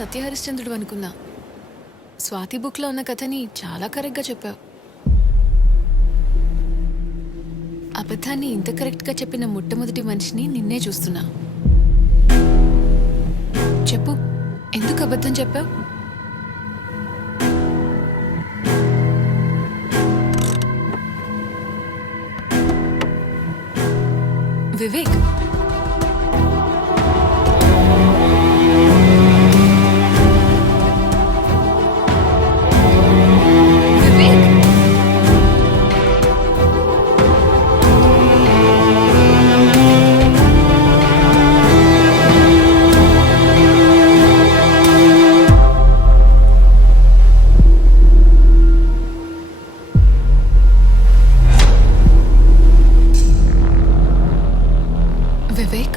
సత్యహరిశ్చంద్రుడు అనుకున్నా. స్వాతి బుక్లో ఉన్న కథని చాలా కరెక్ట్గా చెప్పావు. అబద్ధాన్ని ఇంత కరెక్ట్గా చెప్పిన మొట్టమొదటి మనిషిని నిన్నే చూస్తున్నా. చెప్పు, ఎందుకు అబద్ధం చెప్పావు? వివేక్, వివేక్,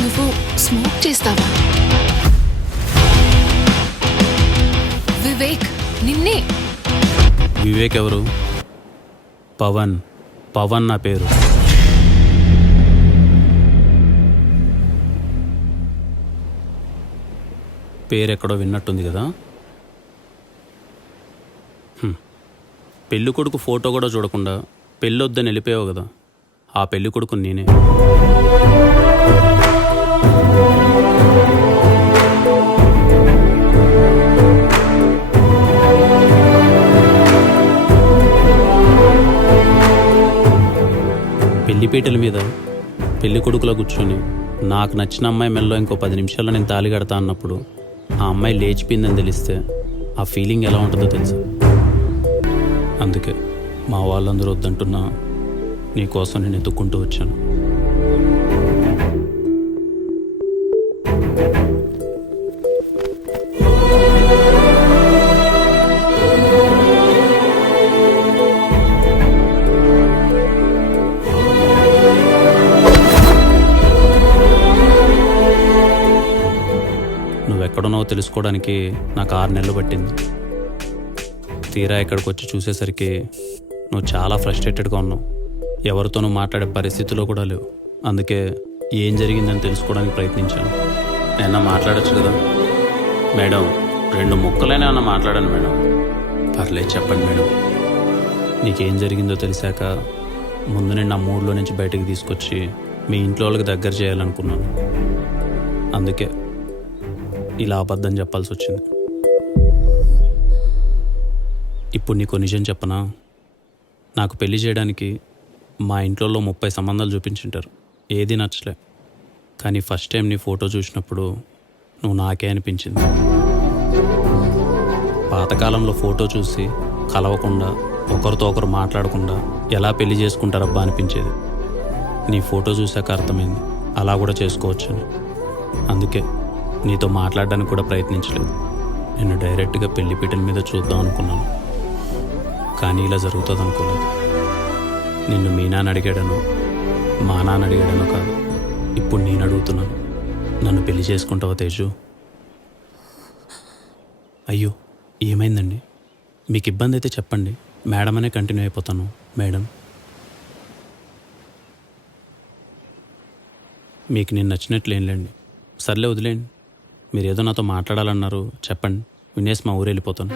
నువ్వు స్మోక్ చేస్తావా? వివేక్, నిన్నే. వివేక్ ఎవరు? పవన్. పవన్ నా పేరు. పేరెక్కడో విన్నట్టుంది కదా. పెళ్ళి కొడుకు ఫోటో కూడా చూడకుండా పెళ్ళొద్దని వెళ్ళిపోయావు కదా, ఆ పెళ్లి కొడుకు నేనే. పెళ్లిపీటల మీద పెళ్లి కొడుకులో కూర్చొని నాకు నచ్చిన అమ్మాయి మెల్లో ఇంకో 10 నిమిషాల్లో నేను తాళి కడతా అన్నప్పుడు ఆ అమ్మాయి లేచిపోయిందని తెలిస్తే ఆ ఫీలింగ్ ఎలా ఉంటుందో తెలుసు. అందుకే మా వాళ్ళందరూ వద్దంటున్నా నీకోసం నేను ఎత్తుక్కుంటూ వచ్చాను. నువ్వెక్కడున్నావో తెలుసుకోవడానికి నాకు 6 నెలలు పట్టింది. తీరా ఇక్కడికి వచ్చి చూసేసరికి నువ్వు చాలా ఫ్రస్ట్రేటెడ్గా ఉన్నావు. ఎవరితోనూ మాట్లాడే పరిస్థితిలో కూడా లేవు. అందుకే ఏం జరిగిందని తెలుసుకోవడానికి ప్రయత్నించాను. నేను మాట్లాడచ్చు కదా మేడం? 2 ముక్కలైనా అన్న మాట్లాడాను మేడం. పర్లేదు, చెప్పండి మేడం. నీకేం జరిగిందో తెలిసాక ముందు నేను నా మూడ్లో నుంచి బయటకు తీసుకొచ్చి మీ ఇంట్లో వాళ్ళకి దగ్గర చేయాలనుకున్నాను. అందుకే ఇలా అబద్ధం చెప్పాల్సి వచ్చింది. ఇప్పుడు నీకు నిజం చెప్పనా? నాకు పెళ్లి చేయడానికి మా ఇంట్లో 30 సంబంధాలు చూపించుంటారు, ఏది నచ్చలే. కానీ ఫస్ట్ టైం నీ ఫోటో చూసినప్పుడు నువ్వు నాకే అనిపించింది. పాతకాలంలో ఫోటో చూసి కలవకుండా ఒకరితో ఒకరు మాట్లాడకుండా ఎలా పెళ్లి చేసుకుంటారబ్బా అనిపించేది. నీ ఫోటో చూశాక అర్థమైంది అలా కూడా చేసుకోవచ్చని. అందుకే నీతో మాట్లాడడానికి కూడా ప్రయత్నించలేదు. నేను డైరెక్ట్గా పెళ్లిపీటల మీద చూద్దాం అనుకున్నాను, కానీ ఇలా జరుగుతుంది అనుకోలేదు. నిన్ను మీ నాన్న అడిగాడను మా నాన్న అడిగాడను కాదు, ఇప్పుడు నేను అడుగుతున్నాను. నన్ను పెళ్లి చేసుకుంటావా తేజు? అయ్యో ఏమైందండి? మీకు ఇబ్బంది అయితే చెప్పండి, మేడం అనే కంటిన్యూ అయిపోతాను. మేడం, మీకు నేను నచ్చినట్లు ఏంలేండి. సర్లే వదిలేండి. మీరు ఏదో నాతో మాట్లాడాలన్నారు, చెప్పండి, వినేసి మా ఊరు వెళ్ళిపోతాను.